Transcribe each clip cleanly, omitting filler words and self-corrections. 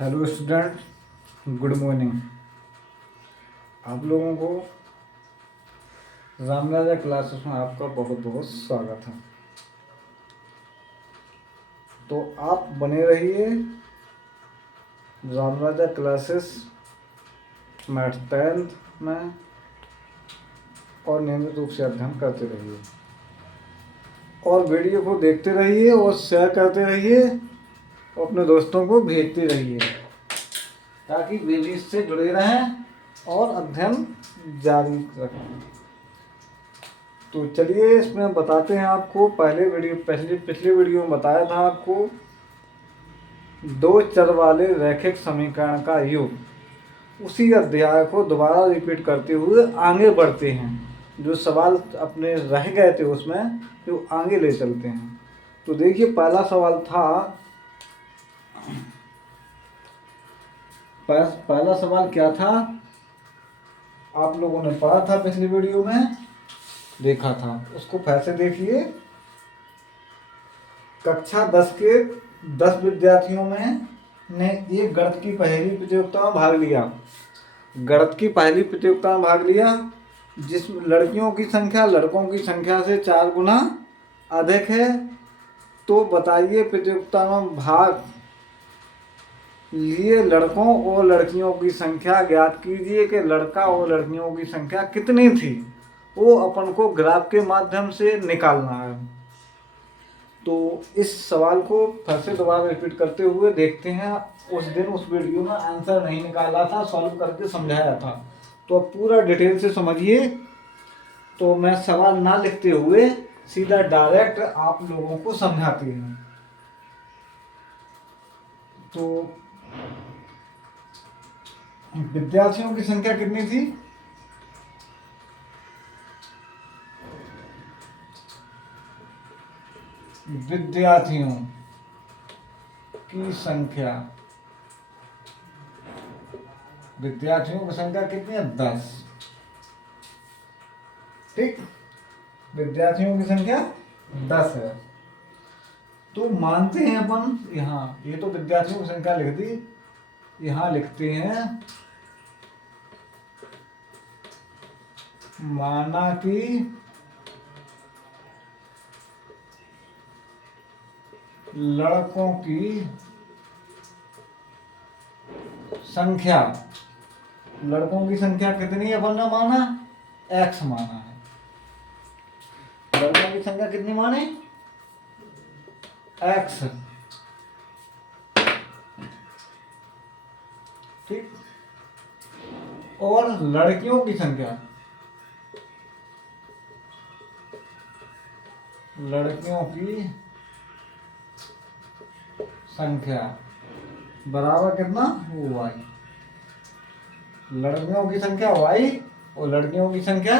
Hello student, good morning. आप लोगों को रामराजा क्लासेस में आपका बहुत बहुत स्वागत है। तो आप बने रहिए रामराजा क्लासेस मैथ 10th में और नियमित रूप से अध्ययन करते रहिए और वीडियो को देखते रहिए और शेयर करते रहिए और अपने दोस्तों को भेजते रहिए ताकि वे भी इससे जुड़े रहें और अध्ययन जारी रखें। तो चलिए इसमें बताते हैं आपको। पिछले वीडियो में बताया था आपको दो चर वाले रैखिक समीकरण का योग। उसी अध्याय को दोबारा रिपीट करते हुए आगे बढ़ते हैं। जो सवाल अपने रह गए थे उसमें तो आगे ले चलते हैं। तो देखिए, पहला सवाल था, पहला सवाल क्या था आप लोगों ने पढ़ा था, पिछली वीडियो में देखा था, उसको फिर से देखिए। कक्षा 10 के 10 विद्यार्थियों ने एक गणित की पहेली प्रतियोगिता में भाग लिया। गणित की पहली प्रतियोगिता में भाग लिया जिसमें लड़कियों की संख्या लड़कों की संख्या से 4 गुना अधिक है। तो बताइए, प्रतियोगिता में भाग लिए लड़कों और लड़कियों की संख्या ज्ञात कीजिए कि लड़का और लड़कियों की संख्या कितनी थी। वो अपन को ग्राफ के माध्यम से निकालना है। तो इस सवाल को फिर से दोबारा रिपीट करते हुए देखते हैं। उस दिन उस वीडियो में आंसर नहीं निकाला था, सॉल्व करके समझाया था। तो अब पूरा डिटेल से समझिए। तो मैं सवाल ना लिखते हुए सीधा डायरेक्ट आप लोगों को समझाते हैं। तो विद्यार्थियों की संख्या कितनी थी? विद्यार्थियों की संख्या कितनी है? 10। ठीक, विद्यार्थियों की संख्या 10 है। तो मानते हैं अपन, यहाँ ये तो विद्यार्थियों की संख्या लिख दी, यहाँ लिखते हैं माना कि लड़कों की संख्या कितनी है? अपन ने माना x माना है। लड़कों की संख्या कितनी माने? x। ठीक, और लड़कियों की संख्या बराबर कितना? y। लड़कियों की संख्या y और लड़कियों की संख्या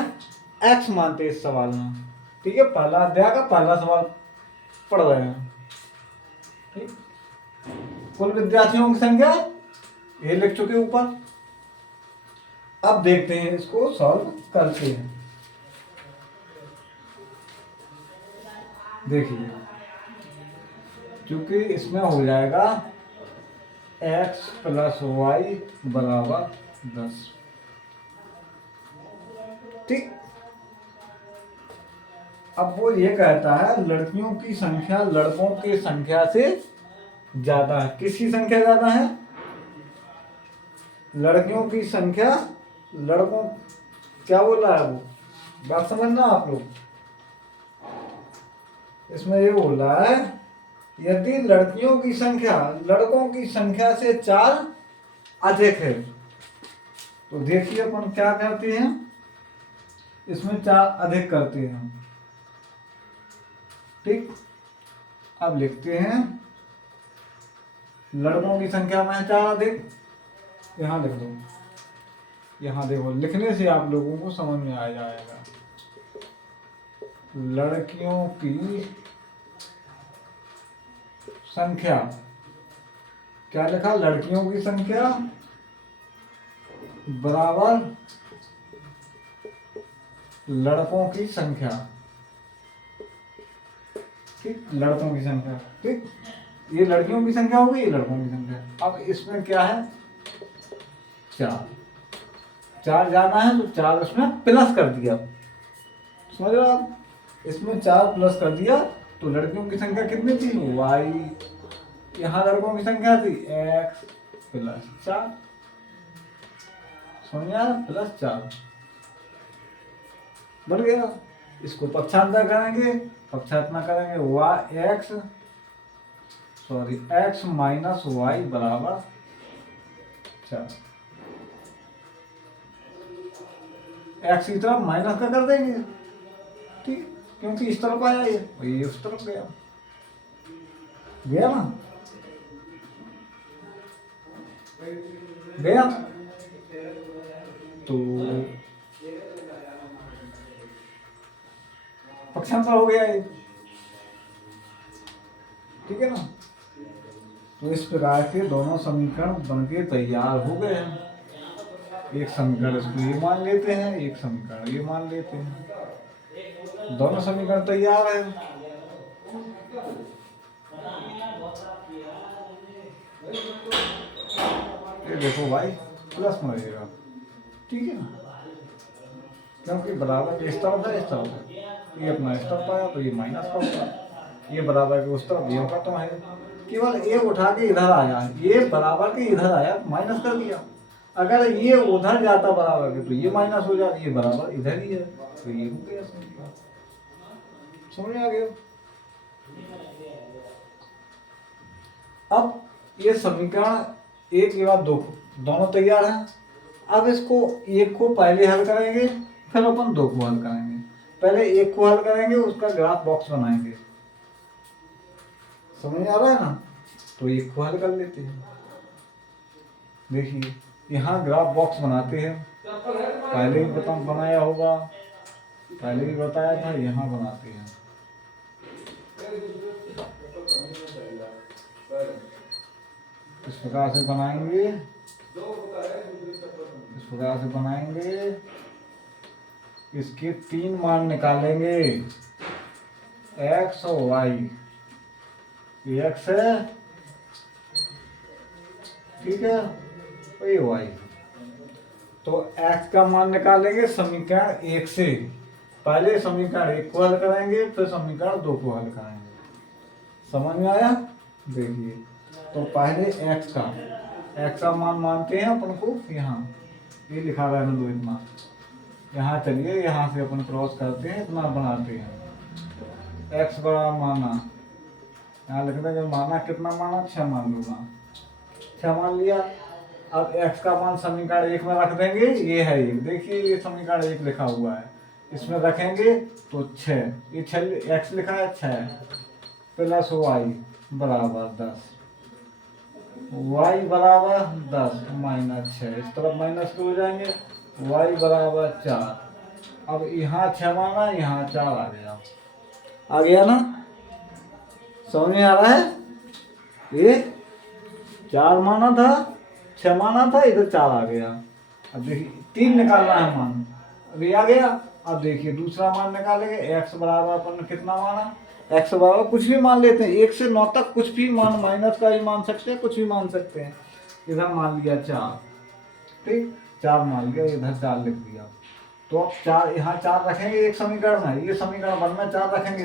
x मानते इस सवाल में। ठीक है, पहला अध्याय का पहला सवाल पढ़ रहे हैं। ठीक, कुल विद्यार्थियों की संख्या ये लिख चुके ऊपर। अब देखते हैं, इसको सॉल्व करते हैं। देखिए, क्योंकि इसमें हो जाएगा x + y बराबर 10। ठीक, अब वो ये कहता है लड़कियों की संख्या लड़कों की संख्या से ज्यादा है। किसकी संख्या ज्यादा है? लड़कियों की संख्या लड़कों, क्या बोल रहा है वो, बात समझना आप लोग। इसमें ये बोल रहा है यदि लड़कियों की संख्या लड़कों की संख्या से 4 अधिक है तो देखिए अपन क्या करते हैं, इसमें 4 अधिक करते हैं। ठीक, अब लिखते हैं लड़कों की संख्या में 4 अधिक, यहां लिख दो। यहां देखो, लिखने से आप लोगों को समझ में आ जाएगा। लड़कियों की संख्या, क्या लिखा? लड़कियों की संख्या बराबर लड़कों की संख्या। ठीक, लड़कों की संख्या। ठीक, ये लड़कियों की संख्या होगी, ये लड़कों की संख्या। अब इसमें क्या है, 4 4 जाना है तो 4 इसमें प्लस कर दिया, समझ रहे हो आप। इसमें 4 प्लस कर दिया तो लड़कियों की संख्या कितनी थी, y, यहाँ लड़कों की संख्या थी x प्लस 4, समझिए +4 बन गया। इसको पक्षांतर करेंगे, पक्षांतर करेंगे x माइनस y बराबर 4। x की तरफ माइनस का कर देंगे, ठीक, क्योंकि इस तरफ आया ये और ये उस तरफ गया, गया ना, गया। तो पक्षांतर हो गया ये, ठीक है ना। तो इस प्रकार के दोनों समीकरण बनके तैयार हो गए हैं। एक समीकरण इसको ये मान लेते हैं, एक समीकरण ये मान लेते हैं, दोनों समीकरण तैयार है। ये देखो भाई प्लस में रहेगा, ठीक है ना, क्योंकि बराबर इस तरफ है, इस तरफ है, ये अपना इस तरफ आया तो ये माइनस का होगा, ये बराबर के उस तरफ ये खत्म है, केवल एक उठा के इधर आया, ये बराबर के इधर आया माइनस कर दिया। अगर ये उधर जाता बराबर के तो ये माइनस हो जाती, ये बराबर इधर ही है तो ये हो गया, समझ आ गया। अब ये समीकरण 1 के बाद 2 दोनों तैयार हैं। अब इसको 1 को पहले हल करेंगे, फिर अपन 2 को हल करेंगे। पहले 1 को हल करेंगे, उसका ग्राफ बॉक्स बनाएंगे, समझ आ रहा है ना। तो 1 को हल कर लेते हैं। देखिए यहाँ ग्राफ बॉक्स बनाते हैं, पहले भी बनाया होगा, पहले भी बताया था, यहाँ बनाते हैं। इस प्रकार से बनाएंगे, इस प्रकार से बनाएंगे, इसके 3 मान निकालेंगे, x और y। x है, ठीक है, और ये y। तो x का मान निकालेंगे समीकरण 1 से, पहले समीकरण 1 को हल करेंगे, फिर समीकरण 2 को हल करेंगे, समझ में आया। देखिए तो पहले x का मान मानते हैं अपन को, यहाँ ये लिखा हुआ है 2 इतना, यहाँ चलिए यहाँ से अपन क्रॉस करते हैं, इतना बनाते हैं, x बड़ा माना, यहाँ लिख देंगे माना, कितना माना, 6 मान लूँगा, 6 मान लिया। अब x का मान समीकरण 1 में रख देंगे, ये है 1, देखिए ये समीकरण 1 लिखा हुआ है, इसमें रखेंगे तो 6, ये 6 x लिखा है, 6 प्लस y बराबर 10, y बराबर 10 माइनस 6, इस तरफ माइनस के हो जाएंगे, y बराबर 4। अब यहाँ 6 माना, यहाँ 4 आ गया ना, समझ में आ रहा है। ये 4 माना था, 6 माना था, इधर 4 आ गया। अब देखिए 3 निकालना है मान, अभी आ गया। अब देखिए दूसरा मान निकालेंगे, x बराबर अपन कितना माना, x बराबर कुछ भी मान लेते हैं, 1 से 9 तक कुछ भी मान, माइनस का भी मान सकते हैं, कुछ भी मान सकते हैं। इधर मान लिया 4, ठीक, 4 मान लिया, इधर 4 लिख दिया। तो अब 4 यहाँ 4 रखेंगे, एक समीकरण है, ये समीकरण 1 में 4 रखेंगे,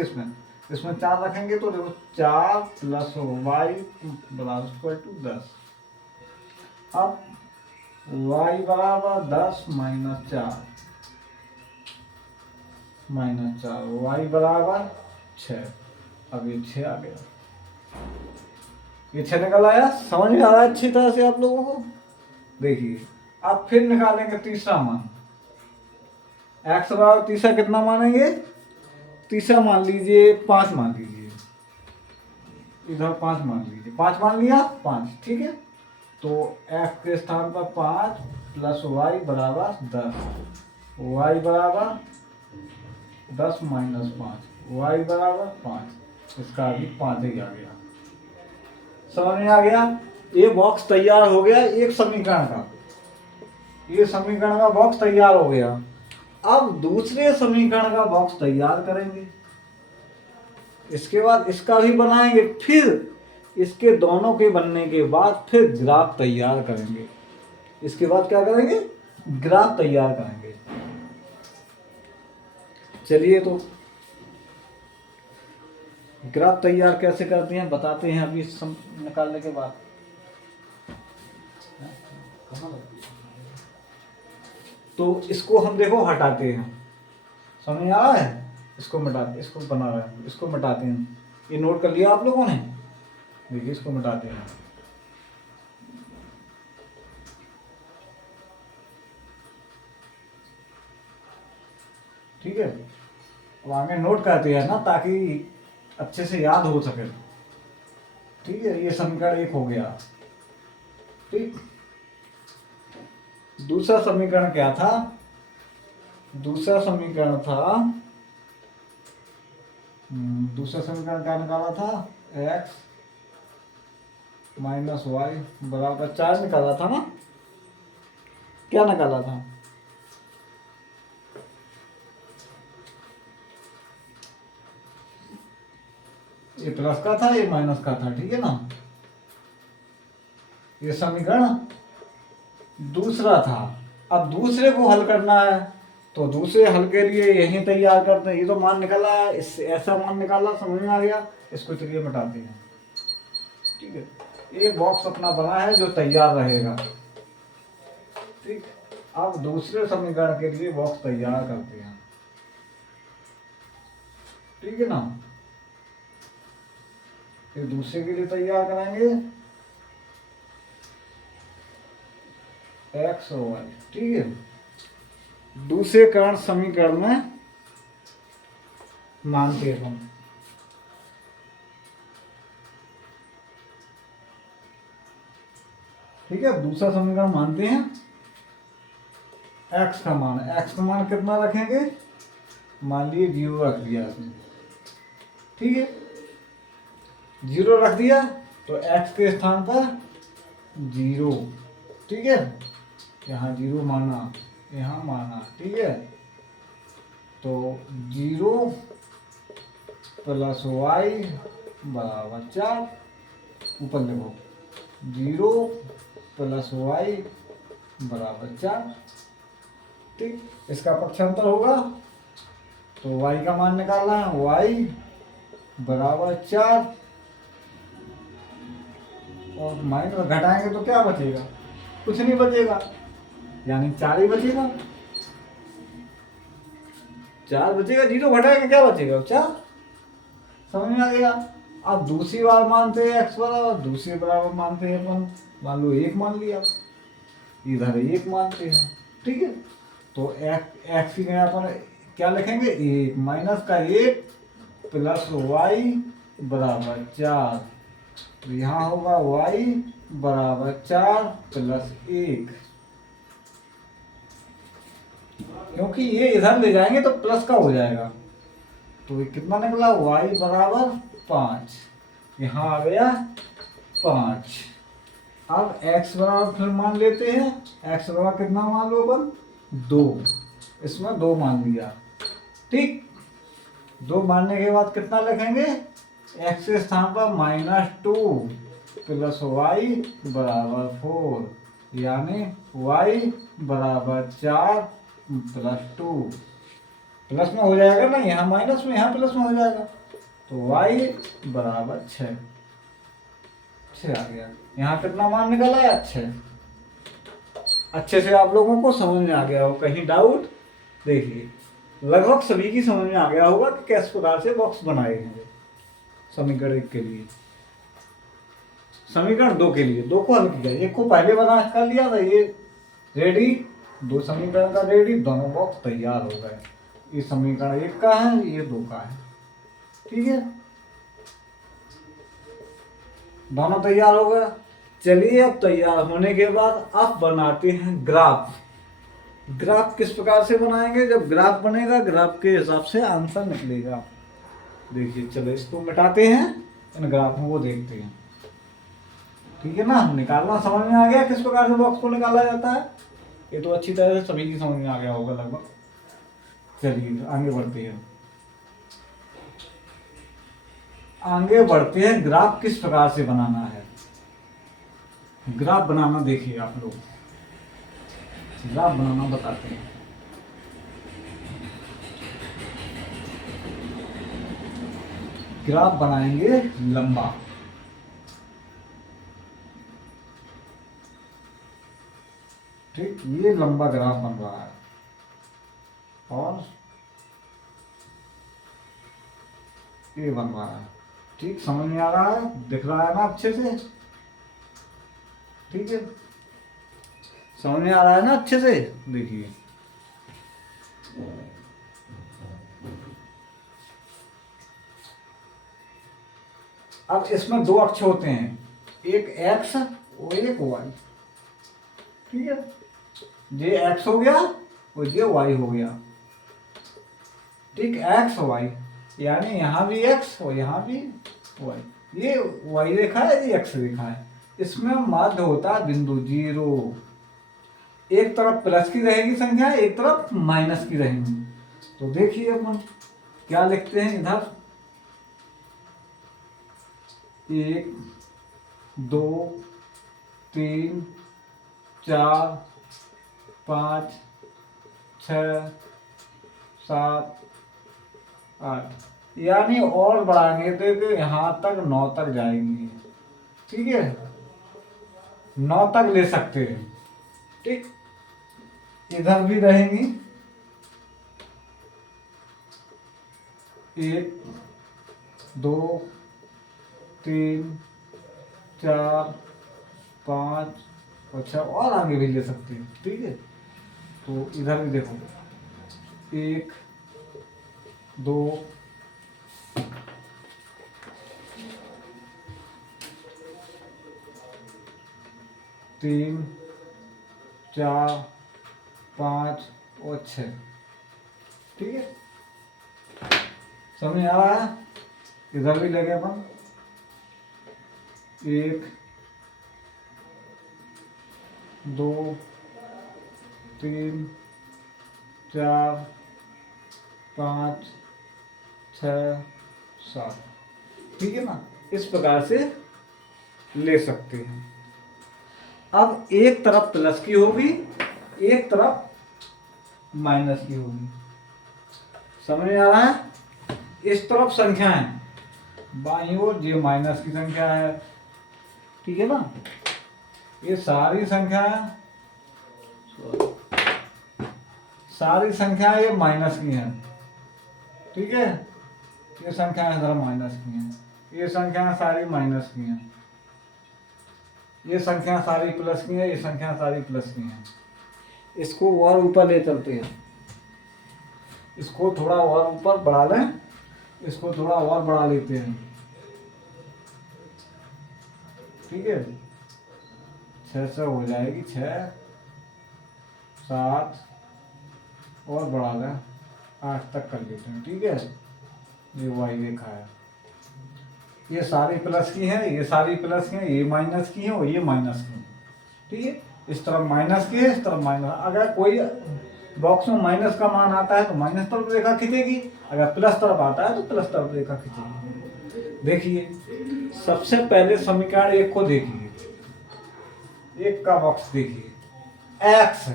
इसमें 4 रखेंगे तो देखो 4 प्लस y बराबर 10। अब y बराबर 10 माइनस 4 y बराबर 6। अब ये 6 आ गया, ये 6 निकल आया, समझ में आ रहा है अच्छी तरह से आप लोगों को। देखिए अब फिर निकालेंगे तीसरा मान, x बराबर तीसरा कितना मानेंगे, तीसरा मान लीजिए 5 मान लीजिए, इधर 5 मान लीजिए, 5 मान लिया, 5, ठीक है। तो x के स्थान पर 5 प्लस y बराबर 10, y बराबर 10 माइनस 5, y बराबर 5, इसका भी 5 ही आ गया, समझ में आ गया। ये बॉक्स तैयार हो गया एक समीकरण का, ये समीकरण का बॉक्स तैयार हो गया। अब दूसरे समीकरण का बॉक्स तैयार करेंगे, इसके बाद इसका भी बनाएंगे, फिर इसके दोनों के बनने के बाद फिर ग्राफ तैयार करेंगे। इसके बाद क्या करेंगे? ग्राफ तैयार करेंगे। चलिए तो ग्राफ तैयार कैसे करते हैं बताते हैं अभी निकालने के बाद। तो इसको हम देखो हटाते हैं, समझ आ रहा है? इसको मिटाते, इसको बना रहे हैं, इसको मिटाते हैं। ये नोट कर लिया आप लोगों ने? देखिए इसको मिटाते हैं। ठीक है, अब आगे नोट करते हैं ना ताकि अच्छे से याद हो सके। ठीक है, ये समीकरण 1 हो गया। ठीक, दूसरा समीकरण क्या था? दूसरा समीकरण क्या निकाला था? x माइनस वाई बराबर 4 निकाला था ना? क्या निकाला था? ये प्लस का था, ये माइनस का था। ठीक है ना? ये समीकरण दूसरा था। अब दूसरे को हल करना है, तो दूसरे हल के लिए यही तैयार करते हैं। ये तो मान निकाला है, इससे ऐसा मान निकाला, समझ में आ गया? इसको चलिए मिटाते हैं। ठीक है, एक बॉक्स अपना बना है जो तैयार रहेगा। ठीक, अब दूसरे समीकरण के लिए बॉक्स तैयार करते हैं। ठीक है ना? फिर दूसरे के लिए तैयार करेंगे x और y। ठीक है, दूसरे कारण समीकरण में मानते हैं हम। ठीक है, दूसरा समीकरण मानते हैं। x का मान कितना रखेंगे? मान लिए 0 रख दिया इसमें। ठीक है, 0 रख दिया तो x के स्थान पर 0। ठीक है, यहाँ 0 माना, यहाँ माना। ठीक है, तो 0 प्लस वाई बराबर 4। ऊपर लिखो 0 प्लस वाई बराबर 4। ठीक, इसका पक्षांतर होगा तो y का मान निकालना है। y बराबर 4 और माइनस घटाएंगे तो क्या बचेगा? कुछ नहीं बचेगा, यानी 4 ही बचेगा। 4 बचेगा, 0 घटाएंगे क्या बचेगा? 4। समझ में आ गया? अब दूसरी बार मानते हैं x बराबर, दूसरे बराबर मानते हैं अपन, मान लो 1 मान लिया, इधर 1 मानते हैं। ठीक है, तो x की जगह अपन क्या लिखेंगे? 1 माइनस का 1 प्लस वाई बराबर 4। तो यहाँ होगा y बराबर 4 प्लस 1, क्योंकि ये इधर ले जाएंगे तो प्लस का हो जाएगा। तो ये कितना निकला? y बराबर 5। यहाँ आ गया 5। अब x बराबर फिर मान लेते हैं। x बराबर कितना मान लो अपन? 2। इसमें 2 मान लिया। ठीक, 2 मानने के बाद कितना लिखेंगे? x के स्थान पर -2 प्लस वाई बराबर 4, यानी y बराबर 4 प्लस 2। प्लस में हो जाएगा ना, यहाँ माइनस में, यहाँ प्लस में हो जाएगा। तो y बराबर 6 आ गया। यहाँ कितना मान निकला है? 6। अच्छे से आप लोगों को समझ में आ गया हो? कहीं डाउट? देखिए लगभग सभी की समझ में आ गया होगा कि किस प्रकार से बॉक्स बनाए हैं समीकरण 1 के लिए। समीकरण 2 के लिए 2 को हल किया, 1 को पहले बना कर लिया था, ये रेडी। 2 समीकरण का रेडी, दोनों बॉक्स तैयार हो गए। ये समीकरण 1 का है, ये 2 का है। ठीक है, दोनों तैयार हो गया। चलिए अब तैयार होने के बाद अब बनाते हैं ग्राफ। ग्राफ किस प्रकार से बनाएंगे? जब ग्राफ बनेगा ग्राफ के हिसाब से आंसर निकलेगा। देखिए चलो इसको मिटाते हैं, इन ग्राफों को देखते हैं। ठीक है ना? निकालना समझ में आ गया किस प्रकार से बॉक्स को निकाला जाता है? ये तो अच्छी तरह से सभी की समझ में आ गया होगा लगभग। चलिए आगे बढ़ते हैं। आगे बढ़ते हैं, ग्राफ किस प्रकार से बनाना है। ग्राफ बनाना देखिए आप लोग, ग्राफ बनाना बताते हैं। ग्राफ बनाएंगे लंबा, ठीक, ये लंबा ग्राफ बन रहा है और ये बन रहा है, ठीक, समझ में आ रहा है, दिख रहा है ना अच्छे से, ठीक है, समझ में आ रहा है ना अच्छे से, देखिए अब इसमें दो अक्ष होते हैं, एक एक्स और एक वाई, ठीक है, ये एक्स हो गया और ये वाई हो गया, ठीक, एक्स वाई, यानी यहाँ भी एक्स और यहाँ भी वाई, ये वाई रेखा है, ये एक्स रेखा है, इसमें मध्य होता है बिंदु 0, एक तरफ प्लस की रहेगी संख्या, एक तरफ माइनस की रहेगी। तो देखिए अपन क्या लिखते हैं इधर, 1 2 3 4 5 6 7 8, यानी और बढ़ाएंगे तो यहाँ तक 9 तक जाएंगे, ठीक है, 9 तक ले सकते हैं, ठीक, इधर भी रहेंगी 1 2 3 4 5 और 6, और आगे भी ले सकते हैं, ठीक है। तो इधर भी देखो 1 2 3 4 5 और 6, ठीक है, समझ आ रहा है। इधर भी लगे अपन 1 2 3 4 5 6 7, ठीक है ना, इस प्रकार से ले सकते हैं। अब एक तरफ प्लस की होगी, एक तरफ माइनस की होगी, समझ में आ रहा है। इस तरफ संख्या है, बाईं ओर ये माइनस की संख्या है, ठीक है ना, ये सारी संख्या है, सारी संख्या ये माइनस की है, ठीक है, ये संख्या है जरा माइनस की है, ये संख्या सारी माइनस की है, ये संख्या सारी प्लस की है, ये संख्या सारी प्लस की है। इसको और ऊपर ले चलते हैं, इसको थोड़ा और ऊपर बढ़ा लें, इसको थोड़ा और बढ़ा लेते हैं, ठीक है, 6 से हो जाएगी 6 7 और बढ़ा लें 8 तक कर लेते हैं, ठीक है। ये वाई रेखा है, ये सारी प्लस की है, ये सारी प्लस की है, ये माइनस की है और ये माइनस की है, ठीक है, इस तरफ माइनस की है, इस तरफ माइनस। अगर कोई बॉक्स में माइनस का मान आता है तो माइनस तरफ रेखा खींचेगी, अगर प्लस तरफ आता है तो प्लस तरफ रेखा खींचेगी। देखिए सबसे पहले समीकरण 1 को देखिए, 1 का बॉक्स देखिए, x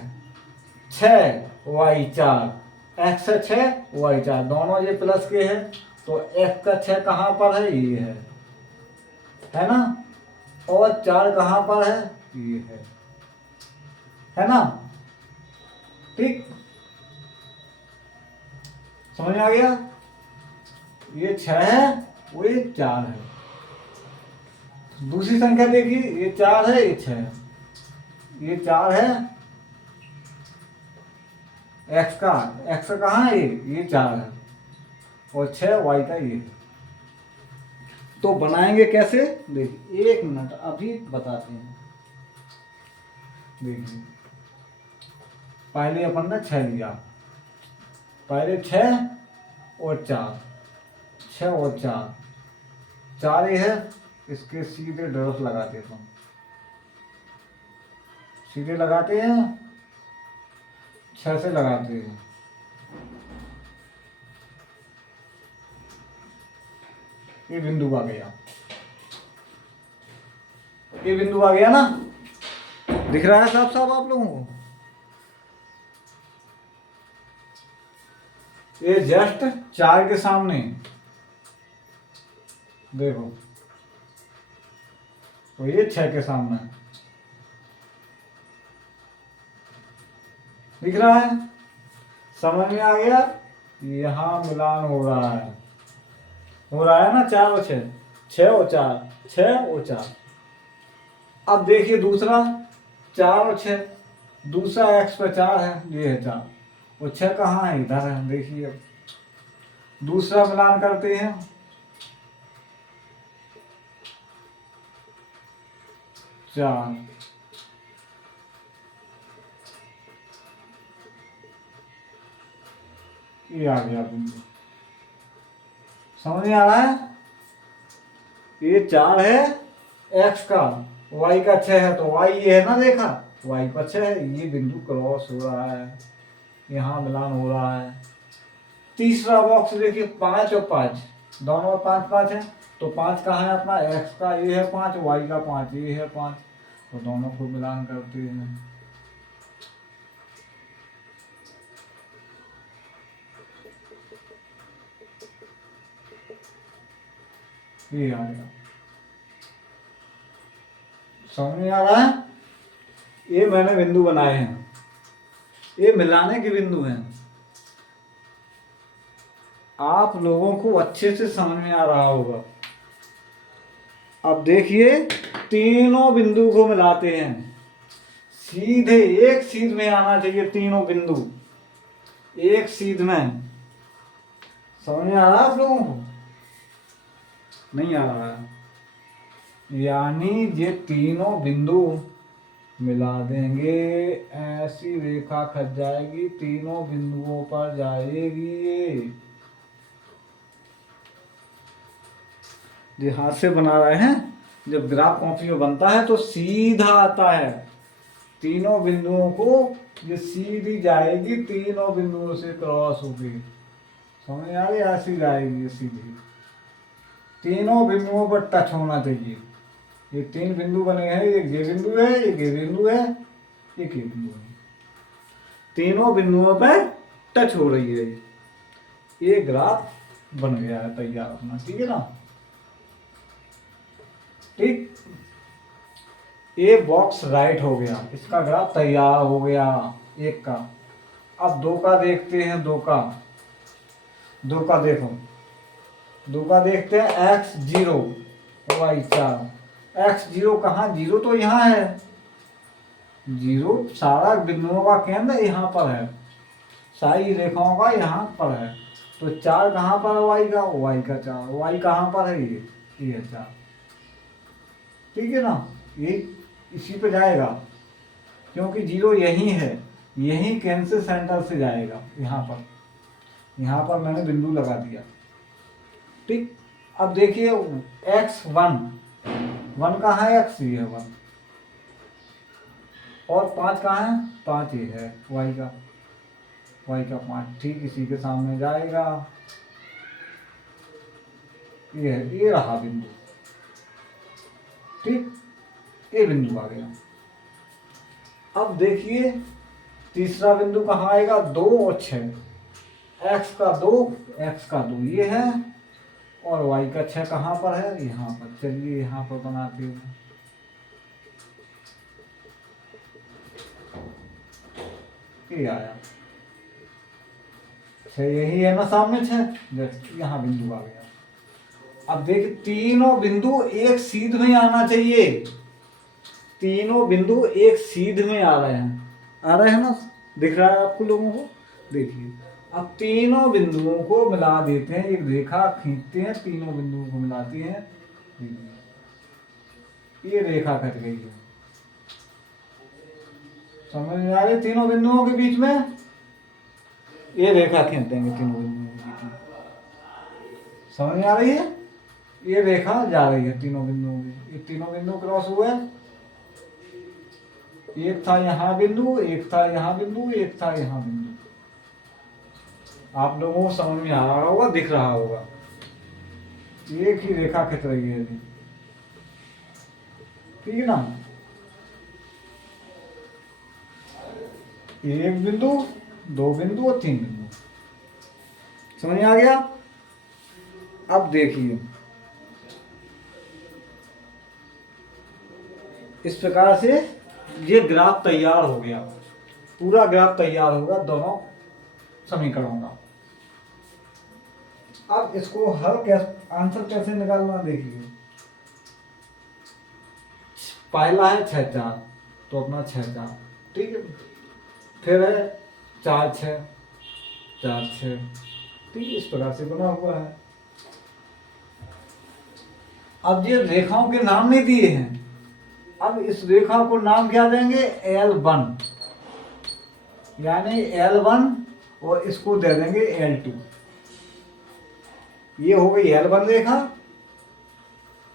6 y 4, x 6 y 4, दोनों ये प्लस के हैं, तो x का 6 कहाँ पर है, ये है ना, और 4 कहाँ पर है, ये है ना, ठीक, समझ में आ गया। ये 6 है, वो ये 4 है। दूसरी संख्या देखिए, ये 4 है, ये 6 है, ये 4 है, x कहाँ है, ये 4 है, और 6 y का ये है। तो बनाएंगे कैसे, देखिए 1 मिनट अभी बताते हैं। देखिए पहले अपन ने 6 लिया, पहले 6 और 4, 6 और 4, 4 ये है, इसके सीधे डॉट लगाते हैं, सीधे लगाते हैं, 6 से लगाते हैं, ये बिंदु आ गया, ये बिंदु आ गया ना, दिख रहा है साफ साफ आप लोगों को? ये जस्ट 4 के सामने देखो, तो ये 6 के सामने दिख रहा है, समझ में आ गया? यहाँ मिलान हो रहा है ना, 4 और 6, 6 और 4, 6 और 4। अब देखिए दूसरा 4 और 6, दूसरा x पे 4 है, ये है 4 और 6 कहाँ है? इधर है। देखिए अब दूसरा मिलान करते हैं, चार, ये आ गया बिंदु, समझ में आ रहा है? ये 4 है x का, y का 6 है, तो y ये है ना रेखा, y पर 6 है, ये बिंदु क्रॉस हो रहा है, यहाँ मिलान हो रहा है। तीसरा बॉक्स देखिए 5 और 5, दोनों 5 5 है, तो 5 कहाँ है अपना? x का ये है 5, y का 5, ये है 5, तो दोनों को मिलान करते हैं। ये आ गया, समझ में आ रहा है? ये मैंने बिंदु बनाए हैं, ये मिलाने के बिंदु हैं। आप लोगों को अच्छे से समझ में आ रहा होगा। अब देखिए तीनों बिंदु को मिलाते हैं, सीधे एक सीध में आना चाहिए, तीनों बिंदु एक सीध में। समझ में आ रहा है आप लोगों को? नहीं आ रहा है? यानी ये तीनों बिंदु मिला देंगे, ऐसी रेखा खच जाएगी, तीनों बिंदुओं पर जाएगी। ये हाथ से बना रहे हैं, जब ग्राफ कॉपी में बनता है तो सीधा आता है, तीनों बिंदुओं को ये सीधी जाएगी, तीनों बिंदुओं से क्रॉस होगी। समझ आ रही? ऐसी जाएगी सीधी, तीनों बिंदुओं पर टच होना चाहिए। ये 3 बिंदु बने हैं, ये बिंदु है, ये बिंदु है, ये बिंदु है, तीनों बिंदुओं पर टच हो रही है। ये ग्राफ बन गया है तैयार अपना, ठीक है ना? ठीक, ये बॉक्स राइट हो गया, इसका ग्राफ तैयार हो गया एक का। अब 2 का देखते हैं, 2 का देखो, 2 का देखते हैं, x0 y4, x0 कहाँ? 0 तो यहाँ है, 0 सारा बिंदुओं का केंद्र यहाँ पर है, सारी रेखाओं का यहाँ पर है, तो 4 कहाँ पर है? y का 4, y कहाँ पर है? ये है 4, ठीक है ना? ये इसी पे जाएगा, क्योंकि 0 यही है, यही कैंसर सेंटर से जाएगा, यहाँ पर मैंने बिंदु लगा दिया, ठीक। अब देखिए x1 कहाँ है? x ये है 1, और 5 कहाँ है? 5 ये है y का 5, ठीक इसी के सामने जाएगा, ये रहा बिंदु, ठीक, ये बिंदु आ गया। अब देखिए तीसरा बिंदु कहाँ आएगा? 2 और 6, x का 2 ये है, और y का 6 कहाँ पर है? यहाँ पर। चलिए यहाँ पर बनाते हैं, ये आया 6, यही है ना सामने 6, यहाँ बिंदु आ गया। अब देखिए तीनों बिंदु एक सीध में आना चाहिए, तीनों बिंदु एक सीध में आ रहे हैं ना? दिख रहा है आपको लोगों को? देखिए अब तीनों बिंदुओं को मिला देते हैं, एक रेखा खींचते हैं, तीनों बिंदुओं को मिलाते हैं, ये रेखा कट गई है। समझ में आ रही? तीनों बिंदुओं के बीच में ये रेखा खींच देंगे, तीनों बिंदुओं के बीच में। समझ में आ रही है? ये रेखा जा रही है तीनों बिंदुओं में, ये तीनों बिंदु क्रॉस हुए, एक था यहाँ बिंदु, एक था यहाँ बिंदु, एक था यहाँ बिंदु। आप लोगों को समझ में आ रहा होगा, दिख रहा होगा, एक ही रेखा खींच रही है, ठीक है ना। एक बिंदु, दो बिंदु और तीन बिंदु, समझ में आ गया। अब देखिए इस प्रकार से ये ग्राफ तैयार हो गया, पूरा ग्राफ तैयार होगा दोनों समीकरणों का। अब इसको हल कैसे, आंसर कैसे निकालना देखिए। पहला है 6 4, तो अपना 6 4, ठीक है। फिर है 4 6 4 6, ठीक, इस प्रकार से बना हुआ है। अब ये रेखाओं के नाम नहीं दिए हैं, अब इस रेखा को नाम क्या देंगे, L1, यानी L1, और इसको दे देंगे L2। ये हो गई L1 रेखा,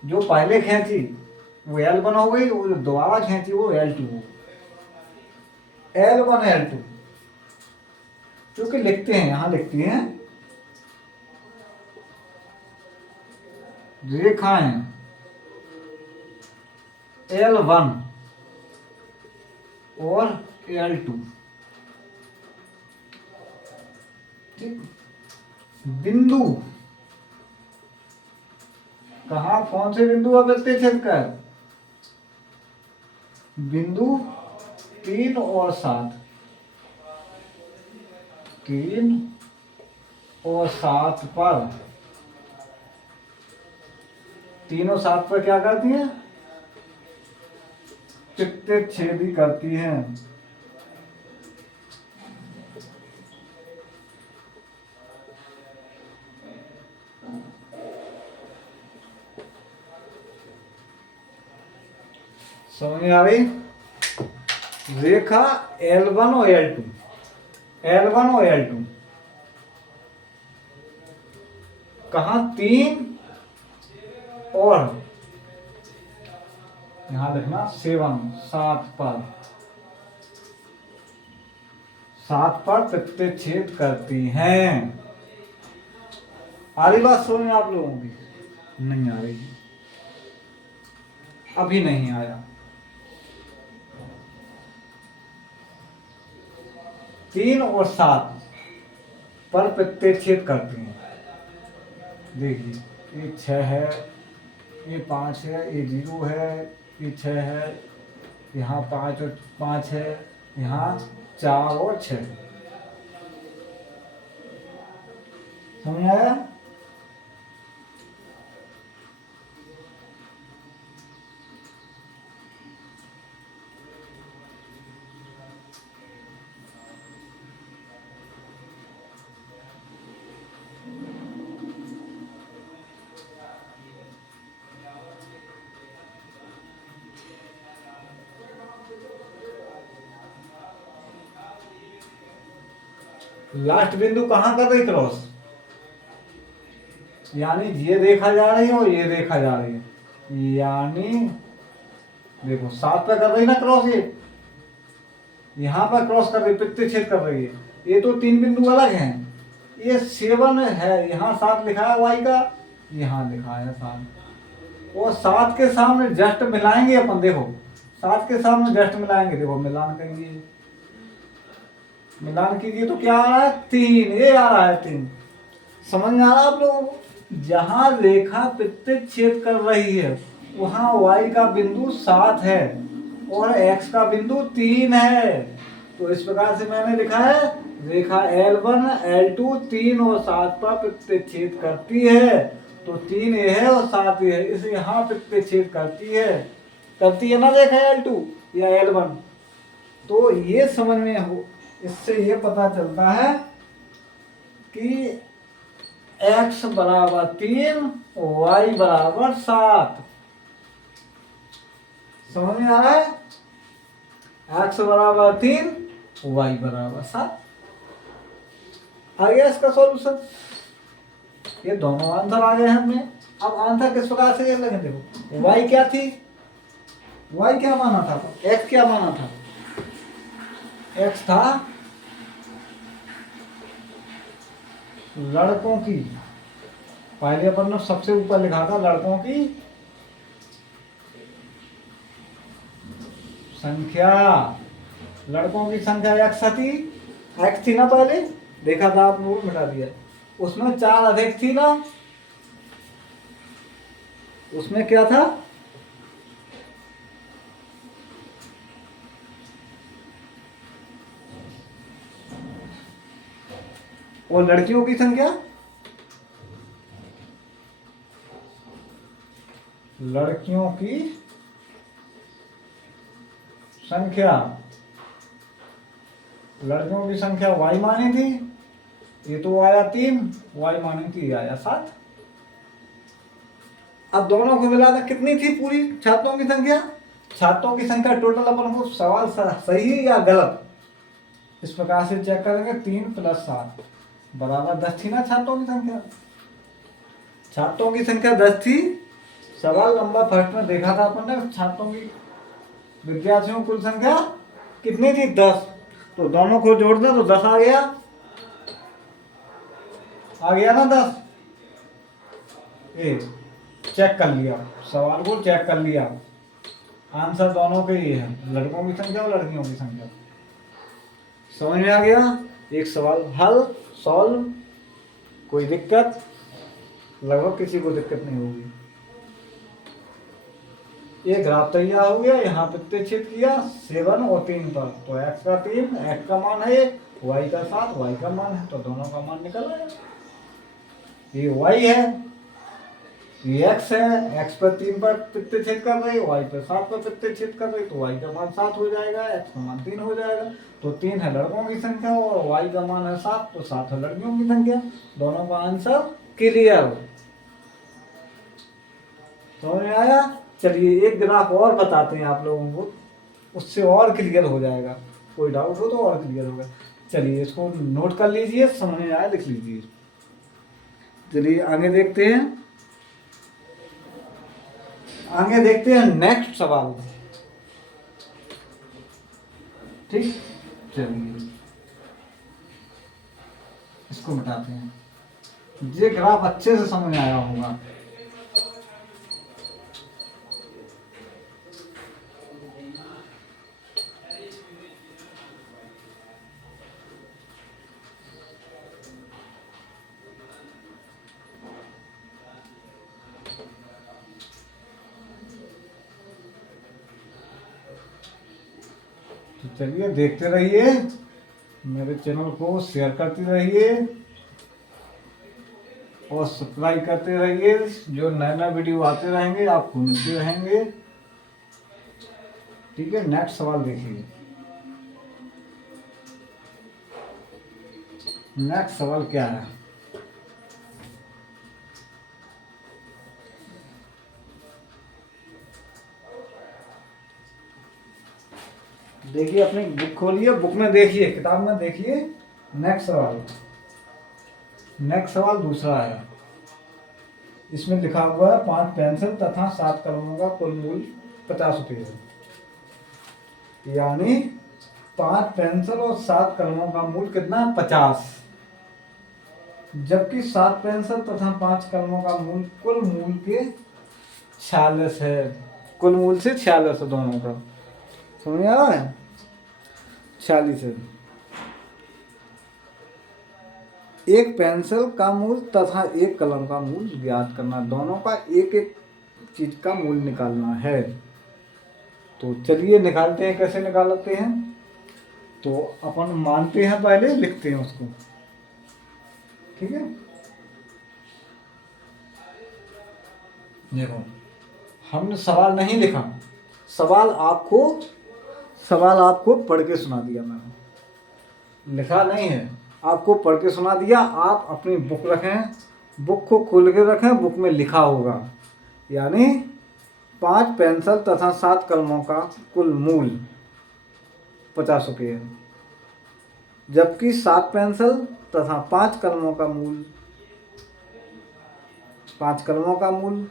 जो पहले खींची वो L1 हो गई, और दोबारा खींची वो L2 हो गई। L1 L2, क्योंकि लिखते हैं, यहां लिखती हैं रेखाएं L1 और L2, ठीक। बिंदु कहा, कौन से बिंदु पर प्रतिच्छेद कर, बिंदु 3 और 7, 3 और 7 पर, 3 और 7 पर क्या करती है, प्रतिच्छेदी करती है। समझ में आ गई। रेखा L1 और L2, L1 और L2 कहा, 3 और यहां लिखना 7 7 पर, 7 पर प्रतिच्छेद करती हैं। आ रही बात समझ में आप लोगों की, नहीं आ रही, अभी नहीं आया। 3 और 7 पर प्रतिच्छेद करती हैं। देखिए ये 6 है, ये 5 है, ये 0 है, ये 6 है, यहाँ 5 और 5 है, यहाँ 4 और 6, समझ आया। लास्ट बिंदु कहाँ कर रही क्रॉस, यानी ये रेखा जा रही है और ये रेखा जा रही है, यानी देखो 7 पे कर रही ना क्रॉस, ये यहाँ पर क्रॉस कर रही, प्रतिच्छेद कर रही है। ये तो 3 बिंदु अलग हैं, ये 7 है, यहाँ 7 लिखा है y का, यहाँ लिखा है 7, और 7 के सामने जस्ट मिलाएंगे अपन, देखो 7 के सामने जस्ट मिलाएंगे, देखो मिलान करेंगे, मिलान कीजिए तो क्या आ रहा है, 3, ये आ रहा है 3। समझ में आ रहा है आप लोगों को। जहां रेखा प्रतिच्छेद कर रही है वहां y का बिंदु 7 है और x का बिंदु 3 है, तो इस प्रकार से मैंने लिखा है रेखा L1 L2 3 और 7 पर प्रतिच्छेद करती है, तो 3 ये है और 7 ये है, इसे यहाँ प्रतिच्छेद करती है ना रेखा L2 या L1। तो ये समझ में हो, इससे ये पता चलता है कि x बराबर 3 y बराबर 7, समझ में आ रहा है, x बराबर 3 y बराबर 7। आ गया इसका सॉल्यूशन, ये दोनों आंसर आ गए हैं हमने। अब आंसर किस प्रकार से लगे, देखो y क्या थी, y क्या माना था, x क्या माना था, x था लड़कों की पहले अपन ने सबसे ऊपर लिखा था लड़कों की संख्या, लड़कों की संख्या एक्स थी, एक्स थी ना पहले, देखा था आपने, वो मिटा दिया। उसमें 4 अधिक थी ना, उसमें क्या था, और लड़कियों की संख्या, लड़कियों की संख्या, लड़कियों की संख्या y मानी थी, ये तो आया 3, y मानी थी आया 7। अब दोनों को मिलाकर कितनी थी पूरी छात्रों की संख्या, छात्रों की संख्या टोटल अपन को सवाल सही या गलत इस प्रकार से चेक करेंगे। 3 + 7 बराबर 10 थी ना छात्रों की संख्या, छात्रों की संख्या 10 थी। सवाल नंबर फर्स्ट में देखा था अपन ने, छात्रों की विद्यार्थियों की कुल संख्या कितनी थी, 10। तो दोनों को जोड़ दो तो 10 आ गया, ना 10। चेक कर लिया, सवाल को चेक कर लिया, आंसर दोनों के ही है, लड़कों की संख्या और लड़कियों की संख्या। समझ में आ गया, एक सवाल हल सॉल्व, कोई दिक्कत, लगभग किसी को दिक्कत नहीं होगी। ये ग्राफ तैयार हो गया, यहाँ प्रतिच्छेद किया 7 और 3 पर, तो x का 3, x का मान है, y का 7, y का मान है, तो दोनों का मान निकल आया। ये y है, ये x है, x पर 3 पर प्रतिच्छेद कर रही, y पर 7 पर प्रतिच्छेद कर रही, तो y का मान 7 हो जाएगा, x का मान 3 हो जाएगा। तो 3 है लड़कों की संख्या और y का मान है 7, तो 7 है लड़कियों की संख्या। दोनों का आंसर क्लियर। समझ में आया? चलिए एक ग्राफ और बताते हैं आप लोगों को, उससे और क्लियर हो जाएगा, कोई डाउट हो तो और क्लियर होगा। चलिए इसको नोट कर लीजिए, समझ में आया लिख लीजिए। चलिए आगे देखते हैं, आगे देखते हैं नेक्स्ट सवाल। ठीक, चलिए इसको मिटाते हैं। ये ग्राफ अच्छे से समझ में आया होगा। तो चलिए देखते रहिए, मेरे चैनल को शेयर करते रहिए और सब्सक्राइब करते रहिए। जो नए नए वीडियो आते रहेंगे आपको मिलते रहेंगे। ठीक है, नेक्स्ट सवाल देखिए। नेक्स्ट सवाल क्या है, देखिए अपनी बुक खोलिए, बुक में देखिए, किताब में देखिए। नेक्स्ट सवाल, नेक्स्ट सवाल दूसरा है। इसमें लिखा हुआ है 5 पेंसिल तथा 7 कलमों का कुल मूल्य 50 रुपये है। यानी 5 पेंसिल और 7 कलमों का मूल्य कितना है, 50। जबकि 7 पेंसिल तथा 5 कलमों का मूल्य कुल मूल्य के 46 है। कुल मूल्य से 46 है दोनों का। समझ आ रहा है? 46 है। एक पेंसिल का मूल्य तथा एक कलम का मूल्य ज्ञात करना, दोनों का एक एक चीज का मूल्य निकालना है। तो चलिए निकालते हैं, कैसे निकालते हैं। तो अपन मानते हैं, पहले लिखते हैं उसको। ठीक है, देखो हमने सवाल नहीं लिखा, सवाल आपको पढ़ के सुना दिया मैंने, लिखा नहीं है, आपको पढ़ के सुना दिया। आप अपनी बुक रखें, बुक को खोल के रखें, बुक में लिखा होगा। यानी 5 पेंसिल तथा 7 कलमों का कुल मूल्य 50 रुपये है। जबकि 7 पेंसिल तथा 5 कलमों का मूल्य, 5 कलमों का मूल्य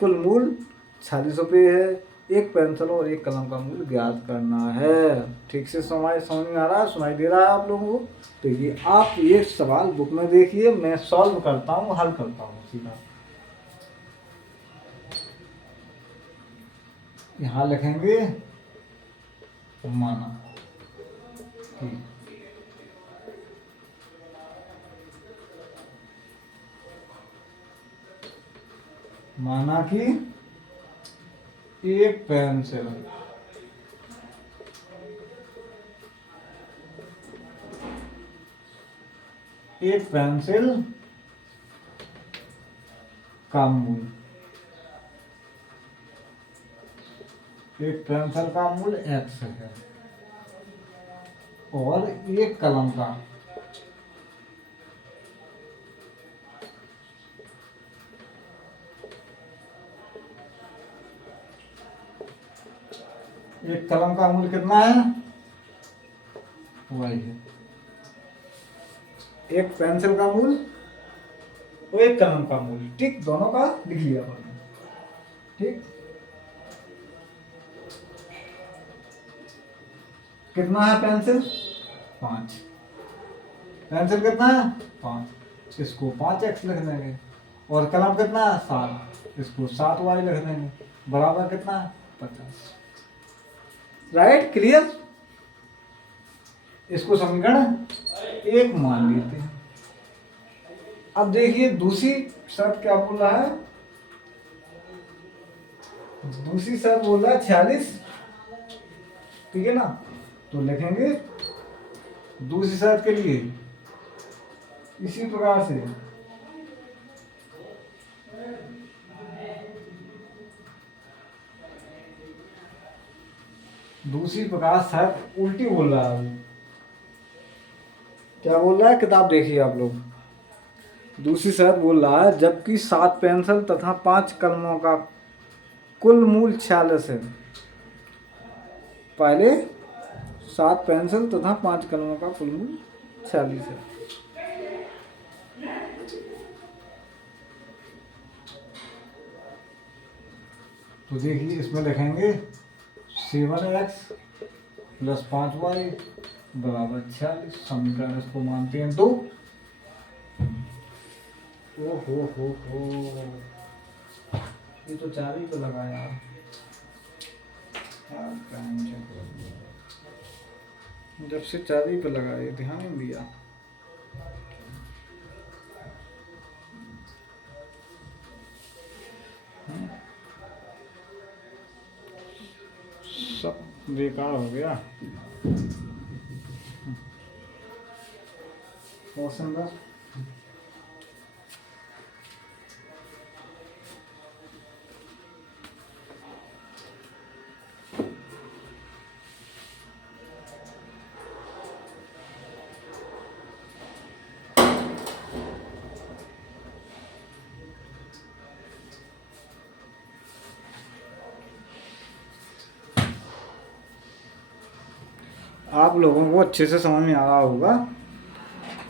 कुल मूल्य 46 रुपये है। एक पेंसिल और एक कलम का मूल्य ज्ञात करना है। ठीक से समझ में आ रहा है, सुनाई दे रहा है आप लोगों को? देखिए आप ये सवाल बुक में देखिए, मैं सॉल्व करता हूँ, हल करता हूँ सीधा। यहाँ लिखेंगे माना कि एक पेंसिल का मूल x है और एक कलम का मूल्य कितना है? y है। एक पेंसिल का मूल और एक कलम का मूल, ठीक, दोनों का लिख लिया हमने, ठीक। कितना है पेंसिल? 5। पेंसिल कितना है? 5। इसको 5x लिख देंगे। और कलम कितना है? 7। इसको 7y लिख देंगे। बराबर कितना है? 50। Right, clear. इसको समीकरण 1 मान लेते हैं। अब देखिए दूसरी शर्त क्या बोल रहा है। दूसरी शर्त बोल रहा है 46, ठीक है ना। तो लिखेंगे दूसरी शर्त के लिए इसी प्रकार से दूसरी प्रकार शर्त उल्टी बोल रहा है। क्या बोल रहा है? किताब देखिए आप लोग। दूसरी शर्त बोल रहा है जबकि 7 पेंसिल तथा 5 कलमों का कुल मूल 46 है। पहले 7 पेंसिल तथा 5 कलमों का कुल मूल 46 है। तो देखिए इसमें लिखेंगे 7x + 5y बराबर 46। समीकरण इसको मानते हैं 2। ओ हो, ये तो 4 ही तो लगा यार। जब से 4 ही पे लगा, ये ध्यान नहीं दिया। सब बेकार हो गया। क्वेश्चन बस आप लोगों को अच्छे से समझ में आ रहा होगा,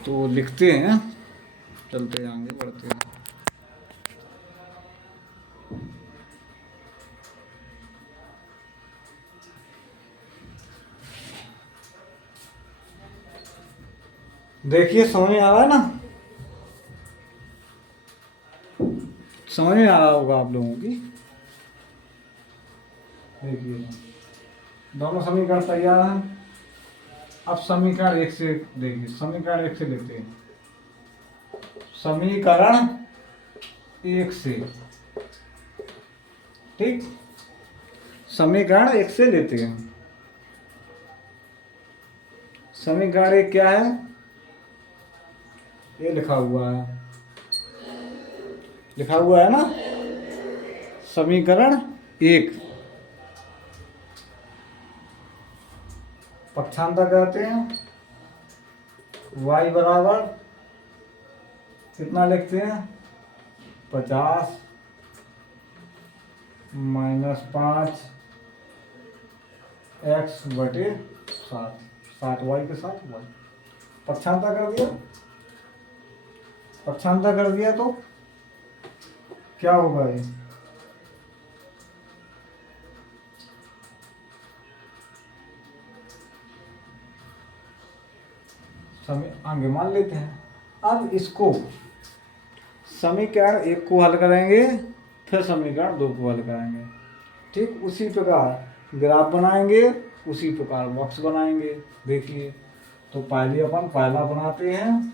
तो लिखते हैं, चलते हैं आगे बढ़ते हैं। देखिए समझ में आ रहा है ना? समझ में आ रहा होगा आप लोगों की। देखिए दोनों समीकरण तैयार हैं। अब समीकरण 1 से देखिए, समीकरण 1 से लेते हैं। समीकरण 1 से, ठीक, समीकरण 1 से लेते हैं। समीकरण 1 क्या है? ये लिखा हुआ है ना। समीकरण 1 पक्षांतर कहते हैं। y बराबर कितना लिखते हैं? 50 - 5 x बटे 7। 7y के साथ y पक्षांतर कर दिया तो क्या होगा? ये आगे मान लेते हैं। अब इसको समीकरण 1 को हल करेंगे, फिर समीकरण 2 को हल करेंगे। ठीक उसी प्रकार ग्राफ बनाएंगे, उसी प्रकार बॉक्स बनाएंगे। देखिए, तो पहले अपन पहला बनाते हैं।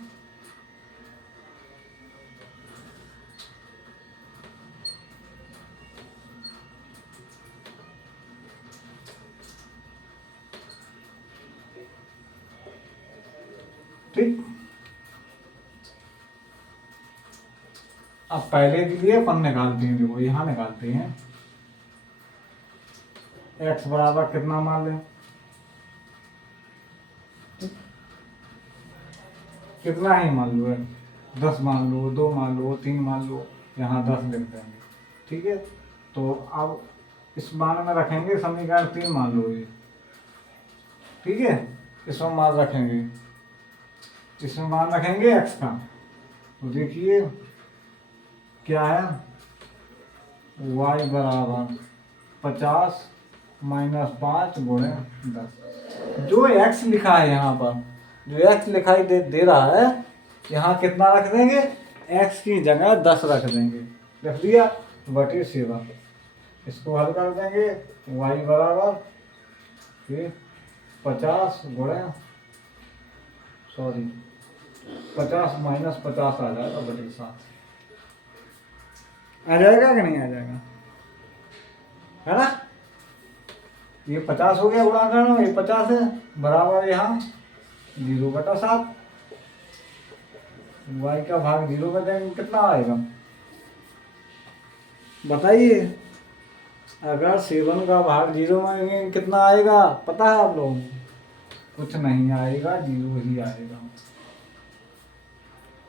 ठीक, अब पहले के लिए अपन निकालते हैं। देखो यहाँ निकालते हैं। x बराबर कितना मान लें, कितना ही मान लो, 10 मान लो, 2 मान लो, 3 मान लो, यहाँ 10 लिख देंगे। ठीक है, तो अब इस मान में रखेंगे समीकरण 3 मान लो ये। ठीक है, इसमें मान रखेंगे, इसमें मान रखेंगे x का। तो देखिए क्या है, y बराबर 50 माइनस 5 गुणे 10। जो x लिखा है यहाँ पर, जो x लिखाई दे रहा है, यहाँ कितना रख देंगे, x की जगह 10 रख देंगे। रख दिया, बटे 7। इसको हल कर देंगे, y बराबर फिर 50 गुणे 50 माइनस 50 आ जाएगा बटे 7। आ जाएगा कि नहीं आ जाएगा, है ना। ये 50 हो गया गुणा करना, ये 50 है, बराबर यहाँ 0/7। y का भाग 0 में देंगे, कितना आएगा बताइए। अगर 7 का भाग 0 में देंगे कितना आएगा, पता है आप लोगों को? कुछ नहीं आएगा, 0 ही आएगा।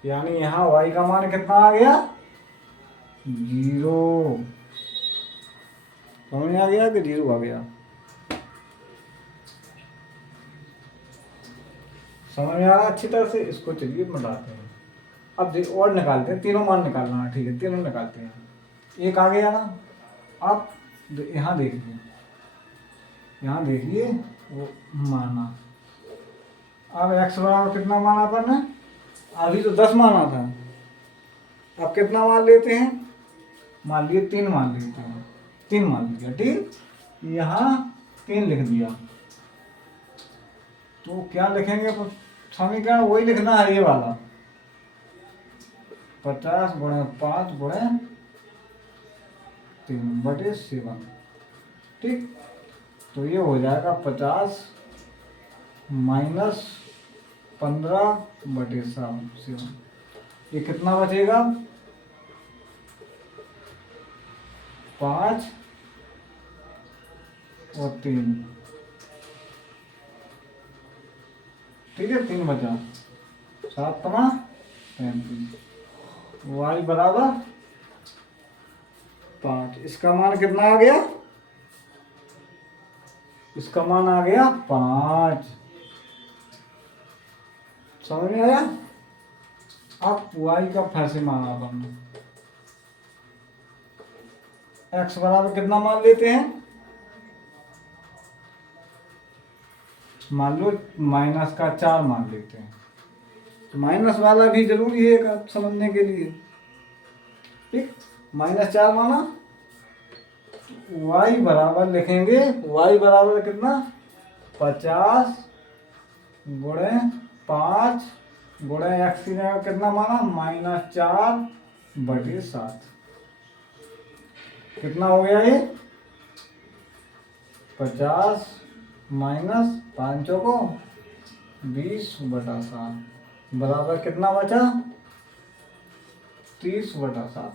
यानी यहाँ y का मान कितना आ गया, 0। समझ में आ गया कि 0 आ गया, समझ में आ रहा अच्छी तरह से। इसको चलिए मिलाते हैं। अब और निकालते हैं, तीनों मान निकालना है। ठीक है, तीनों निकालते हैं। एक आ गया ना। अब यहाँ देखिए, यहाँ देखिए वो माना। अब x बराबर कितना माना अपन ने, अभी तो 10 माना था, अब कितना मान लेते हैं, मान लिए 3 मान लेते हैं। 3 मान लिया, ठीक, यहाँ 3 लिख दिया। तो क्या लिखेंगे समीकरण, वही लिखना है ये वाला, 50 गुणे 5 गुणे 3 बटे 7। ठीक, तो ये हो जाएगा 50 माइनस 15 बटे 7। ये कितना बचेगा, 5 और 3। ठीक है, 3 बचा, 7 35। y बराबर 5। इसका मान कितना आ गया, इसका मान आ गया 5। समझ में आया। अब y का फैसे माना अपन, x बराबर कितना मान लेते हैं, मान लो माइनस का 4 मान लेते हैं। तो माइनस वाला भी जरूरी है समझने के लिए। ठीक, -4 माना, y बराबर लिखेंगे, y बराबर कितना, 50 गुणे 5 गुणे x की जगह कितना माना, -4 बटे 7। कितना हो गया ये, 50 माइनस 5 को 20/7 बराबर कितना बचा, 30/7।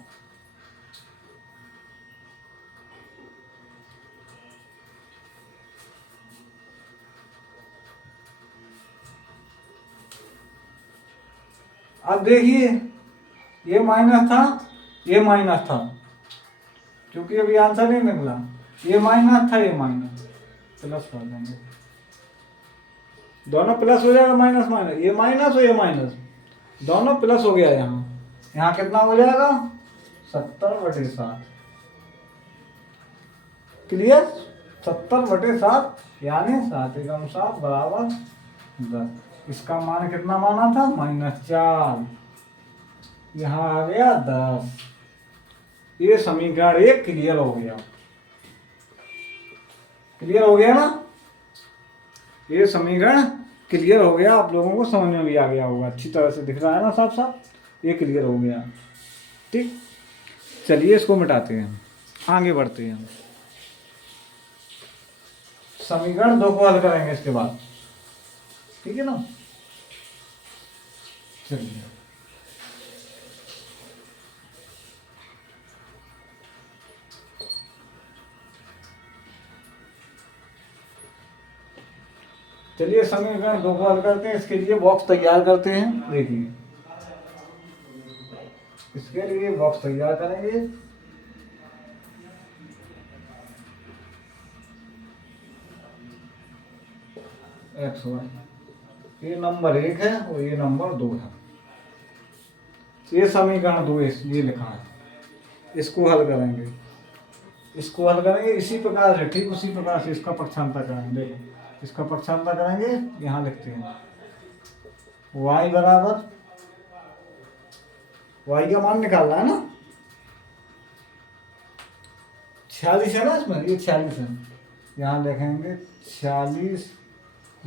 अब देखिए, ये माइनस था, ये माइनस था, क्योंकि अभी आंसर नहीं निकला। ये माइनस था, ये माइनस, प्लस कर देंगे, दोनों प्लस हो जाएगा। माइनस माइनस, ये माइनस और ये माइनस, दोनों प्लस हो गया। यहाँ कितना हो जाएगा, 70/7। क्लियर, 70/7, यानी 7 एकम 7 बराबर 10। इसका मान कितना माना था, -4, यहाँ आ गया 10। ये समीकरण 1 क्लियर हो गया। क्लियर हो गया ना? ये समीकरण क्लियर हो गया, आप लोगों को समझ में भी आ गया होगा, अच्छी तरह से दिख रहा है ना साफ साफ, ये क्लियर हो गया। ठीक, चलिए इसको मिटाते हैं, आगे बढ़ते हैं। समीकरण 2 को हल करेंगे इसके बाद, ठीक है ना? चलिए चलिए समीकरण 2 को हल करते हैं। इसके लिए बॉक्स तैयार करते हैं। देखिए इसके लिए बॉक्स तैयार करेंगे। एक्स वाई, ये नंबर 1 है और ये नंबर 2 है। ये समीकरण 2 ये लिखा है, इसको हल करेंगे, इसको हल करेंगे इसी प्रकार से, ठीक उसी प्रकार से इसका पक्षांतर करेंगे। देखो इसका पक्षांतर करेंगे, यहाँ लिखते हैं y बराबर, y का मान निकालना है ना, 46 है ना इसमें, ये 46 है, यहाँ लिखेंगे 46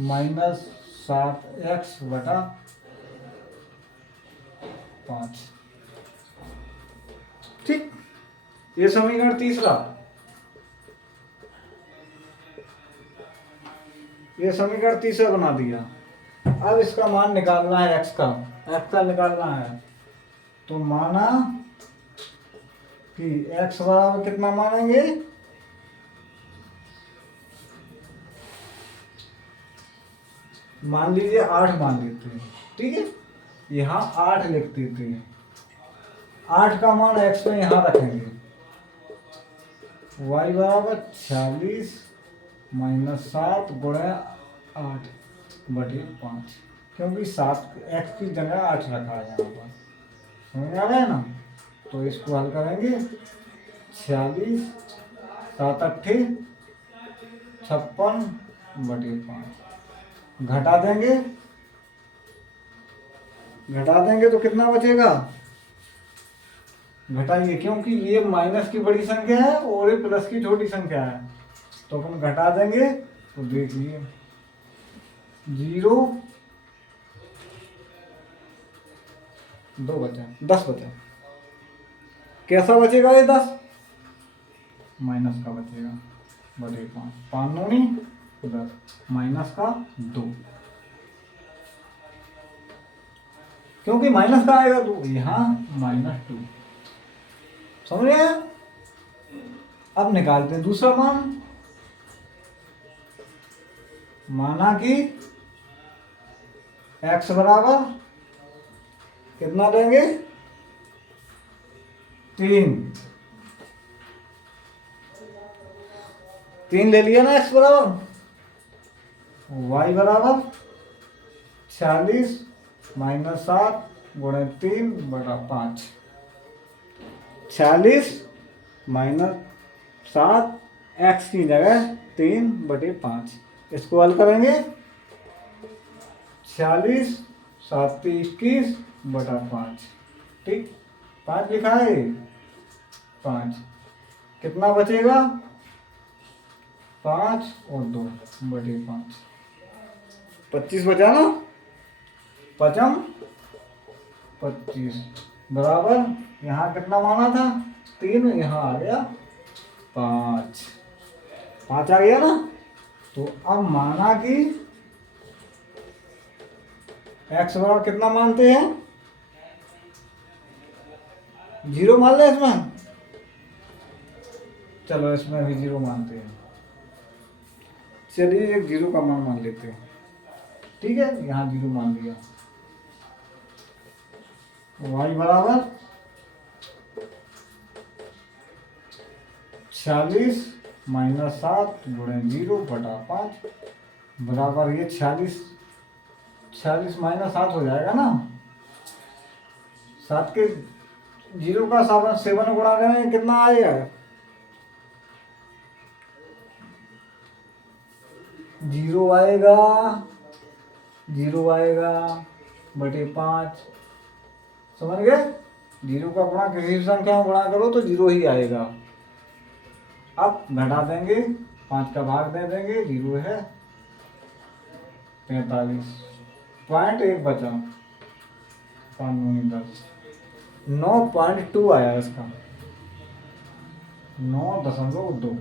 माइनस 7x बटा 5। ठीक, ये समीकरण तीसरा, ये समीकरण तीसरा बना दिया। अब इसका मान निकालना है, x का निकालना है। तो माना कि x बराबर कितना मानेंगे, मान लीजिए 8 मान लेते हैं, ठीक है, यहाँ 8 लिख देते हैं। 8 का मान x में यहाँ रखेंगे, y बराबर 46 माइनस 7 गुणे 8 बटे 5, क्योंकि 7 x की जगह 8 रखा है यहाँ पर, समझ आ रहा है ना? तो इसको हल करेंगे, 46 7 अट्ठे 56 बटे 5, घटा देंगे तो कितना बचेगा, घटाइए, क्योंकि ये माइनस की बड़ी संख्या है और ये प्लस की छोटी संख्या है, तो अपन घटा देंगे। तो देखिए 0 2 बचा, 10 बचा। कैसा बचेगा ये 10, माइनस का बचेगा, बटे 5, 5 नौनी 10, माइनस का 2, क्योंकि माइनस का आएगा 2, यहाँ -2, समझ रहे हैं? अब निकालते हैं दूसरा मान। माना कि x बराबर कितना लेंगे, 3 ले लिया ना x बराबर, y बराबर 46 माइनस 7 गुणे 3 बटा 5, 46 माइनस 7 x की जगह 3 बटे 5, इसको हल करेंगे। 46 7 21 बटा 5, ठीक, 5 लिखा है, 5 कितना बचेगा, 5 और 2 बटे 5, 25 बचा ना, 5 25 बराबर, यहाँ कितना माना था 3, यहाँ आ गया 5 आ गया ना। तो अब माना कि x बराबर कितना मानते हैं, 0 मान ले इसमें, चलो इसमें भी 0 मानते हैं। चलिए एक 0 का मान लेते हैं, ठीक है, यहाँ 0 मान लिया। y बराबर 46 माइनस 7 गुणे 0 बटा 5 बराबर, ये 46 माइनस 7 हो जाएगा ना, 7 के 0 का 7 गुणा करें कितना आएगा, 0 आएगा, 0 आएगा बटे 5, समझ गए? 0 का गुणा किसी भी संख्या में गुणा करो तो 0 ही आएगा। अब घटा देंगे, 5 का भाग दे देंगे, 0 है 43, पॉइंट 1 बचा, 5×9 = 10, 9.2 आया इसका, 9.2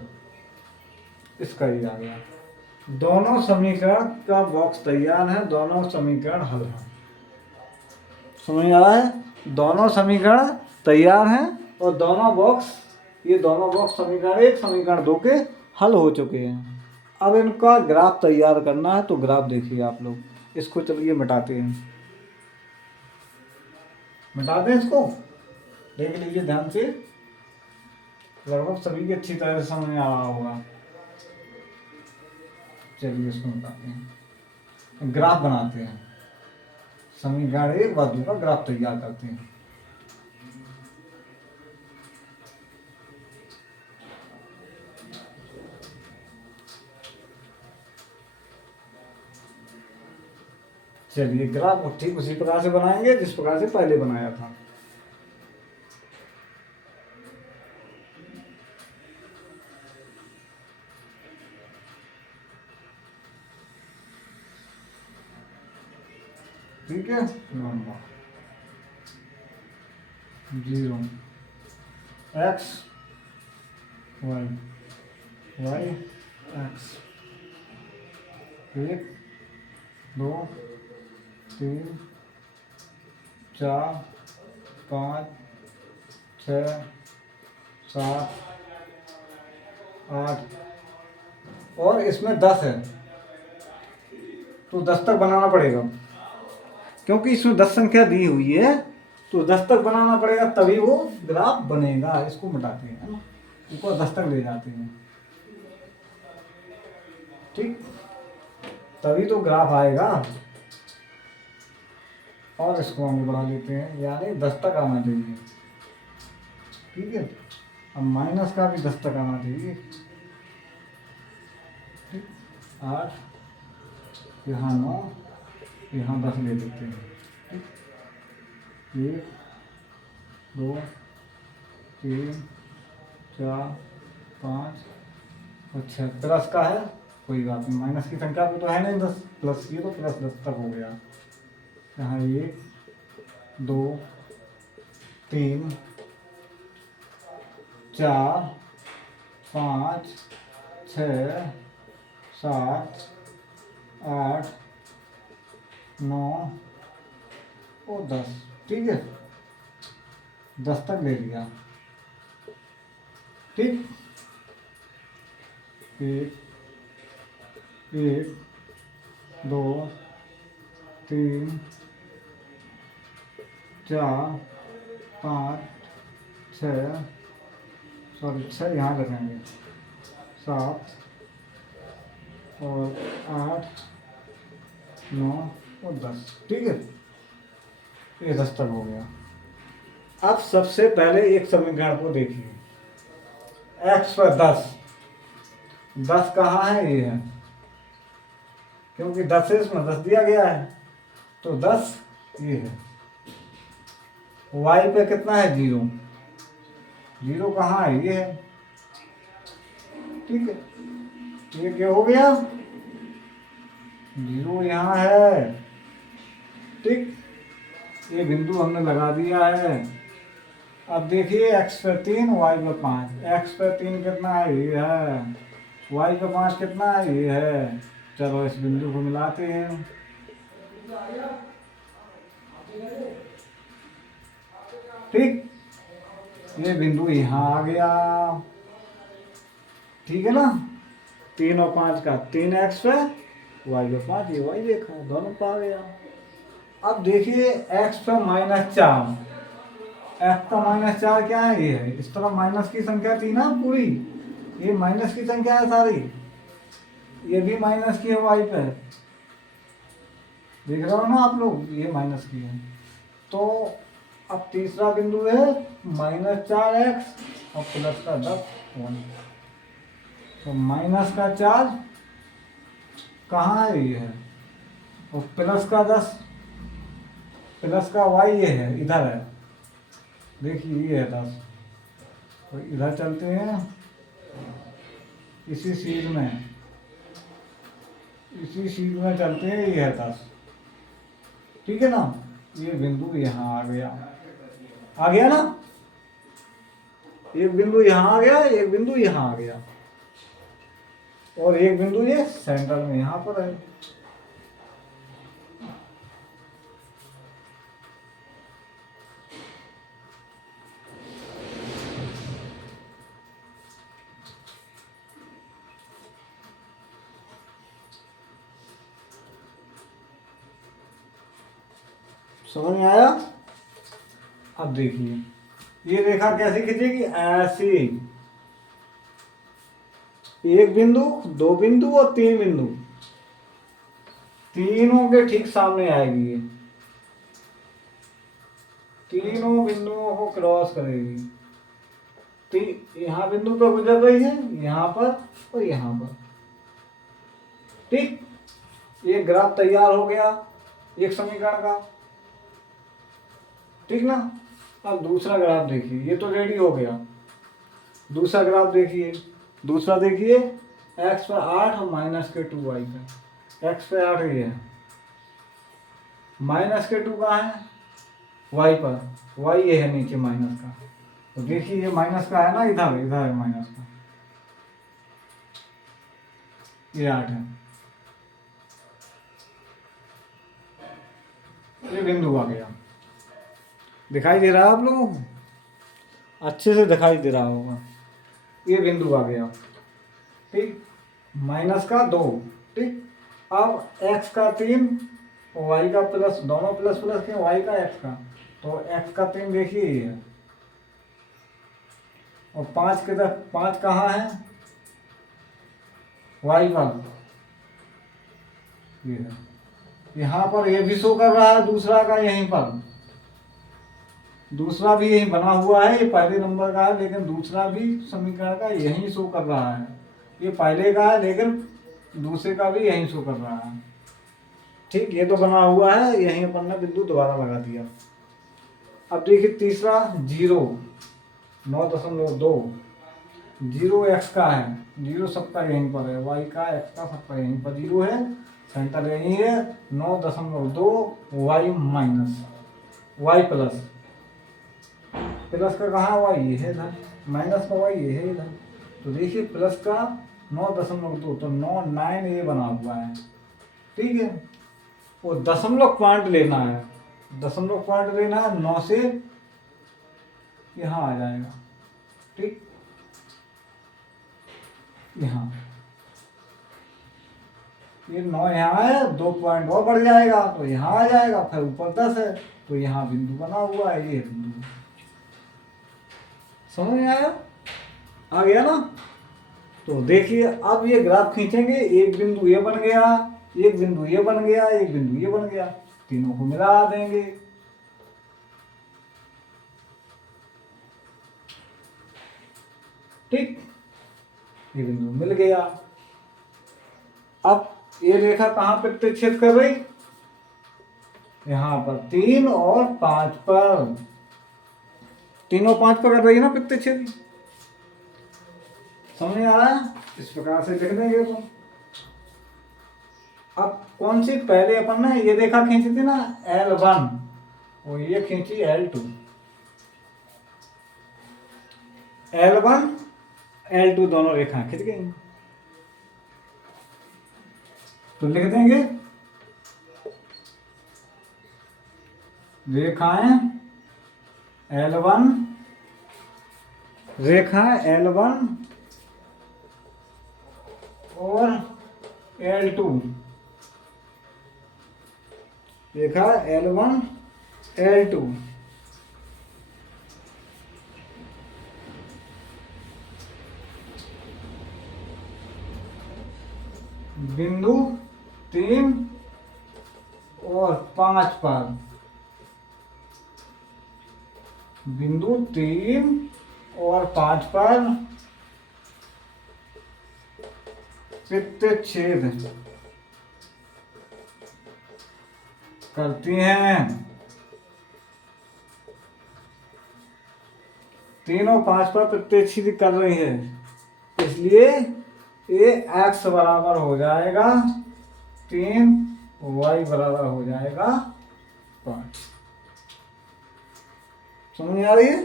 इसका ही आ गया। दोनों समीकरण का बॉक्स तैयार है, दोनों समीकरण हल हैं। समझ आ रहा है? दोनों समीकरण तैयार हैं और दोनों बॉक्स, ये दोनों बॉक्स समीकरण 1 समीकरण 2 के हल हो चुके हैं। अब इनका ग्राफ तैयार करना है, तो ग्राफ देखिए आप लोग, इसको चलिए मिटाते हैं, मिटा दें इसको, देख लीजिए ध्यान से, लगभग सभी की अच्छी तरह से समझ में आ रहा होगा। चलिए इसको मिटाते हैं, ग्राफ बनाते हैं, समीकरण 1 व 2 का ग्राफ तैयार करते हैं। चलिए ग्राफ ठीक उसी प्रकार से बनाएंगे जिस प्रकार से पहले बनाया था। ठीक है, 0 x y y x 1 2 3 4 5 6 7 8 और इसमें 10 है, तो 10 तक बनाना पड़ेगा, क्योंकि इसमें 10 संख्या दी हुई है, तो 10 तक बनाना पड़ेगा, तभी वो ग्राफ बनेगा। इसको मिटाते हैं, है ना, इसको 10 तक ले जाते हैं, ठीक, तभी तो ग्राफ आएगा। और इसको हम बढ़ा लेते हैं, यानी 10 तक आना चाहिए, ठीक है। अब माइनस का भी 10 तक आना चाहिए, ठीक, 8, यहाँ 9, यहाँ 10 ले लेते हैं, ठीक, 1 2 3 4 5 और 6, प्लस का है, कोई बात नहीं, माइनस की संख्या भी तो है नहीं 10, प्लस की, तो प्लस 10 तक हो गया। यहाँ 1 2 3 4 5 6 7 8 9 और 10, ठीक है, 10 तक ले लिया, ठीक, 1 2 3 4 5 6, सॉरी 6 यहाँ लगाएंगे, 7 और 8 9 और 10, ठीक है, ये 10 तक हो गया। अब सबसे पहले एक समीकरण को देखिए, x पर 10 कहाँ है, ये है, क्योंकि 10 है, इसमें 10 दिया गया है, तो 10 ये है। y पे कितना है, 0, 0 कहाँ है, ये है, ठीक है, ये क्या हो गया, 0 यहाँ है, ठीक, ये बिंदु हमने लगा दिया है। अब देखिए x पे 3 y पे 5, x पे 3 कितना है, ये है, y पे 5 कितना है, ये है, चलो इस बिंदु को मिलाते हैं, ठीक, ये बिंदु यहाँ आ गया, ठीक है ना, 3 और 5 का 3x पे, y पे 5, ये y देखा, दोनों पे आ गया। अब देखिए x पे -4, x का -4 क्या है, ये है, इस तरफ माइनस की संख्या थी ना पूरी, ये माइनस की संख्या है सारी, ये भी माइनस की है y पे, देख रहे हो ना आप लोग, ये माइनस की है। तो अब तीसरा बिंदु है -4x और प्लस का 10, तो माइनस का 4 कहाँ है, ये है, और प्लस का 10, प्लस का y ये है, इधर है, देखिए ये है 10, तो इधर चलते हैं, इसी सीध में चलते हैं, ये है 10। ठीक है ना, ये बिंदु यहाँ आ गया ना, एक बिंदु यहाँ आ गया, एक बिंदु यहाँ आ गया, और एक बिंदु ये सेंटर में यहाँ पर है। समझ में आया? अब देखिए ये रेखा कैसी खींचेगी, ऐसी, एक बिंदु, दो बिंदु और तीन बिंदु, तीनों के ठीक सामने आएगी ये, तीनों बिंदुओं को क्रॉस करेगी। यहाँ बिंदु पर गुजर रही है, यहाँ पर और यहाँ पर। ठीक, ये ग्राफ तैयार हो गया एक समीकरण का। ठीक ना, अब दूसरा ग्राफ देखिए, ये तो रेडी हो गया। दूसरा ग्राफ देखिए, दूसरा देखिए, x पर 8 और माइनस के 2 y का। x पे 8 ये है, माइनस के 2 कहाँ है, y पर, y ये है नीचे माइनस का। तो देखिए ये माइनस का है ना, इधर है माइनस का, ये 8 है, ये बिंदु आ गया। दिखाई दे रहा है आप लोगों को? अच्छे से दिखाई दे रहा होगा। ये बिंदु आ गया। ठीक, माइनस का 2। ठीक, अब x का 3 और y का प्लस, दोनों प्लस प्लस के, y का x का, तो x का 3 देखिए ये है, और 5 के तरफ, 5 कहाँ है, y पर, ये है यहाँ पर, ये भी शो कर रहा है दूसरा का यहीं पर, दूसरा भी यही बना हुआ है, ये पहले नंबर का है लेकिन दूसरा भी समीकरण का यही शो कर रहा है। ये पहले का है लेकिन दूसरे का भी यही शो कर रहा है। ठीक, ये तो बना हुआ है, यहीं अपन ने बिंदु दोबारा लगा दिया। अब देखिए तीसरा 0, 9.2, 0 x का है, 0 सबका यहीं पर है, y का x का सबका यहीं पर 0 है, सेंटर यहीं है, 9.2 y minus, y plus, plus का कहाँ y ये है इधर, माइनस का y ये है इधर। तो देखिए प्लस का 9.2, तो 9 ये बना हुआ है। ठीक है, वो दशमलव पॉइंट लेना है, दशमलव पॉइंट लेना है, 9 से यहाँ आ जाएगा। ठीक, यहाँ ये 9 यहाँ है, 2 पॉइंट और बढ़ जाएगा तो यहाँ आ जाएगा, फिर ऊपर 10 है तो यहाँ बिंदु बना हुआ है, ये बिंदु। समझ में आया? आ गया ना? तो देखिए अब ये ग्राफ खींचेंगे, एक बिंदु ये बन गया, एक बिंदु ये बन गया, एक बिंदु ये बन गया, तीनों को मिला देंगे। ठीक, ये बिंदु मिल गया। अब ये रेखा कहाँ पे प्रतिच्छेद कर रही, यहाँ पर 3 और 5 पर, 3 और 5 पर कर रही है ना प्रतिच्छेद। समझ में आ रहा है? इस प्रकार से लिख देंगे। तो अब कौन सी, पहले अपन ने ये रेखा खींची थी ना L1, और ये खींची L2, L1 L2 दोनों रेखा खींच गई। तो लिख देंगे रेखाएं L1, रेखा L1 और L2, रेखा L1 L2, बिंदु 3 और 5 पर, बिंदु 3 और 5 पर प्रतिच्छेद करती हैं। 3 और 5 पर प्रतिच्छेद कर रही है, इसलिए ये x बराबर हो जाएगा 3, y बराबर हो जाएगा 5। समझ में आ रही है?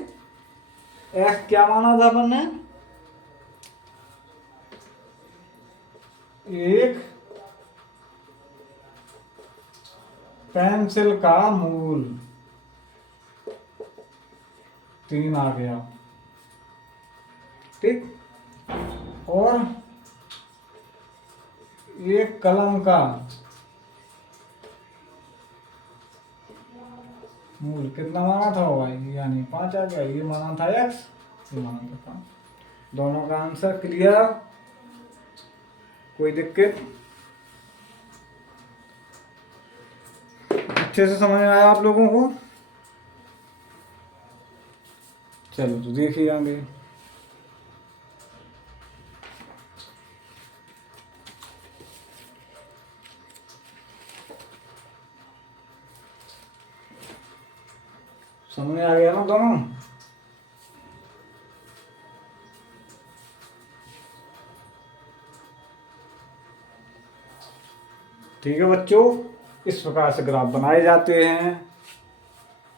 x क्या माना था अपन ने? एक पेंसिल का मूल 3 आ गया, ठीक। और एक कलम का मूल कितना माना था भाई? यानी 5 आ गया। ये माना था x, ये माना था 5। दोनों का आंसर क्लियर? कोई दिक्कत? अच्छे से समझ में आया आप लोगों को? चलो तो देखिए आगे। समझ में आ गया ना दोनों? ठीक है बच्चों, इस प्रकार से ग्राफ बनाए जाते हैं।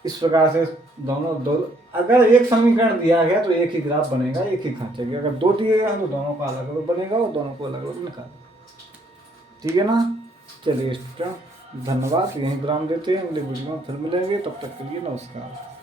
इस प्रकार से दो अगर एक समीकरण दिया गया तो एक ही ग्राफ बनेगा, एक ही खींचेगी। अगर दो दिए गए तो दोनों का अलग अलग बनेगा और दोनों को अलग अलग निकालेगा। ठीक है ना? चलिए धन्यवाद। यहीं विराम देते हैं, अगले वीडियो में फिर मिलेंगे। तब तक के लिए नमस्कार।